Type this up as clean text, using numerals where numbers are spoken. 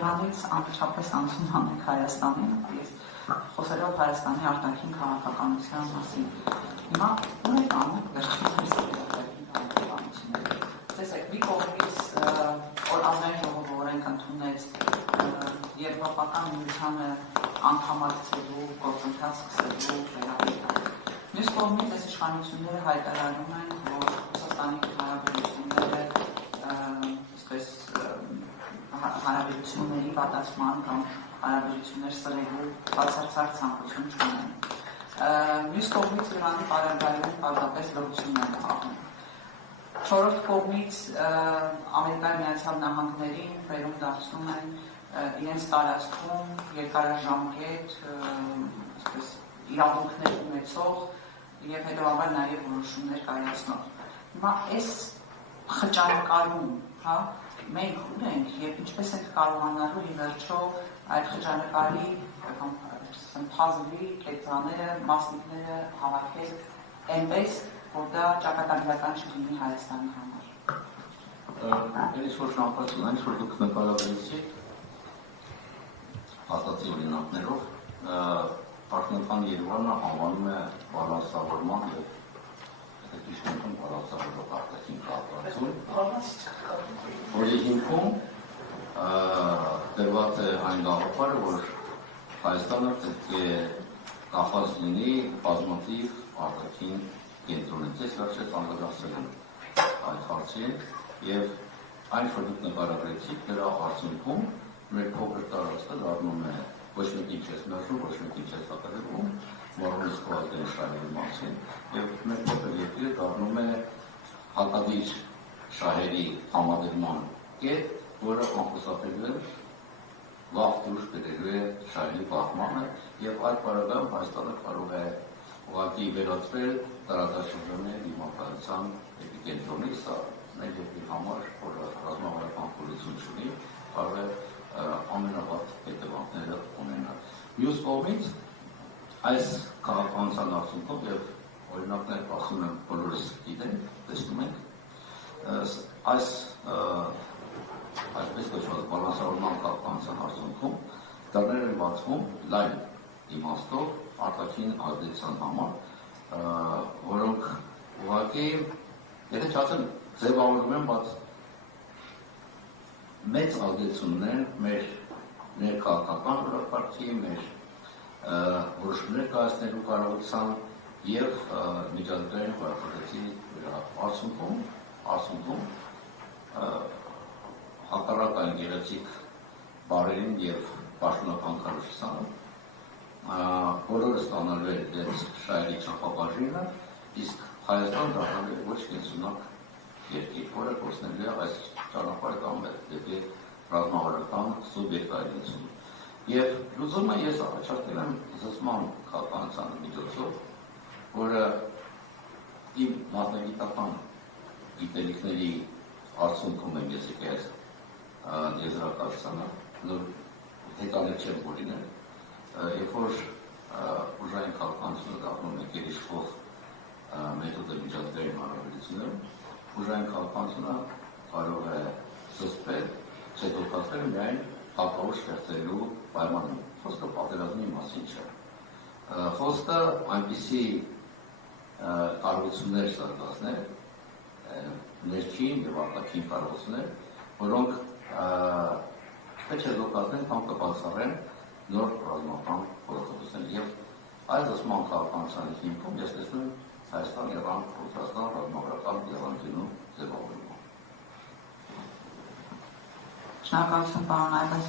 դրանից անմիջապես անցում անենք Հայաստանին, ես խոսելով Հայաստանի արտաքին քաղաքականության մասին։ Հիմա ուր եք անում վերջիններս արտաքին քաղաքականությունները։ Տեսեք, մի կողմից որ ազգային ժողովը օրենք ընդունեց Եվրոպական միությանը անդամակցելու գործընթաց սկսելու վերաբերյալ։ Մյուս կողմից այս իշխանությունները հայտարարում են, որ Ռուսաստանի հարաբերությունները այսպես հարաբերությունների վատացման կամ հարաբերություններ սրելու բացարձակ ցանկություն չունեն։ Մյուս կողմից Իրանի պարագայում պարզապես լռություններ են աղում։ Չորրորդ կողմից Ամերիկայի Միացյալ Նահանգներին վերում դարձնում են իրենց տարածքում երկարաժամկետ իրավունքներ ունեցող եւ հետեւաբար նաեւ որոշումներ կայացնող։ Հիմա այս խճանկարում, հա, մենք ուր ենք եւ ինչպես ենք կարողանալու ի վերջո այդ խճանկարի փազլի կետաները, մասնիկները հավաքել այնպես, որ դա ճակատագրական չլինի Հայաստանի համար։ Ես որ շնորհակալություն այն, որ դուք նկարագրեցիք հաստատի օրինակներով, Պաշտպանական Երևանը անվանում է բալանսավորման եւ հետիշխանական բալանսավորող արտաքին քաղաքականություն, որի հիմքում դրված է այն գաղափարը, որ Հայաստանը պետք է կախված լինի բազմաթիվ արտաքին կենտրոնից։ Ես վերջերս անդրադարձել եմ այդ հարցին եւ այն, որ դուք նկարագրեցիք, դրա արդյունքում մեր փոքր տարածքը դառնում է ոչ մեկի չես մերժում, ոչ մեկի չես հակադրվում, մորոնից կողքին շահերի մասին եւ մեր փոքր երկիրը դառնում է հակադիր շահերի համադրման կետ, որը անխուսափելի լավ դուրս բերելու է շահերի բախմանը եւ այդ պարագայում Հայաստանը կարող է ուղղակի վերածվել տարածաշրջանի դիմակայության էպիկենտրոնի, սա մեր երկրի համար, որը ռազմավարական խորություն ունի, կարող է ամենավատ հետևանքները ունենալ։ Մյուս կողմից այս քաղաքականության արդյունքում եւ օրինակներ ասում եմ բոլորս գիտենք, տեսնում ենք, այս այսպես կոչված բալանսավորման քաղաքականության արդյունքում դռներ են բացվում լայն իմաստով արտաքին ազդեցության համար, որոնք ուղղակի, եթե չասեմ ձևավորում են, բայց մեծ ազդեցություններ մեր ներքաղաքական օրակարգի, մեր որոշումներ կայացնելու կարողության եւ միջազգային հորախոսի արդյունքում հակառակ այն գեղեցիկ բարերին եւ պաշտոնական կառույցությանը բոլորը ստանալու է դες շահերի չափաբաժինը, իսկ Հայաստան դառնալու է ոչ կենսունակ երկիր, որը կորցնելու է այս ճանապարհը կամ դեպի ռազմավարական սուբյեկտայնություն։ Եվ լուծումը ես առաջարկել եմ զսպման քաղաքականության միջոցով, որը իմ մասնագիտական գիտելիքների արդյունքում եմ ես եկել եզրակացությանը, հետաներ չեմ որինել, երբ որ ուժային քաղաքականությունը դառնում է գերիշխող մեթոդը միջազգային հարաբերություններում, ուժային քաղաքականությունը կարող է զսպել, չդոկացվել միայն հակավոր ստեղծելու պայմանում։ Խոսքը պատերազմի մասին չէ։ Խոսքը այնպիսի կարողություններ զարգացնել, ներքին եւ արտաքին կարողություններ, որոնք թե չդոկացնեն կամ կբացառեն նոր ռազմական խորհրդանիշներ։ Եվ այս զսպման քաղաքականության հիմքում ես տեսնում եմ Հայաստան-Իրան Ռուսաստան ռազմավարական եռանկյունու ձևավորումը։ Շնորհակալություն, պարոն Այբազյան։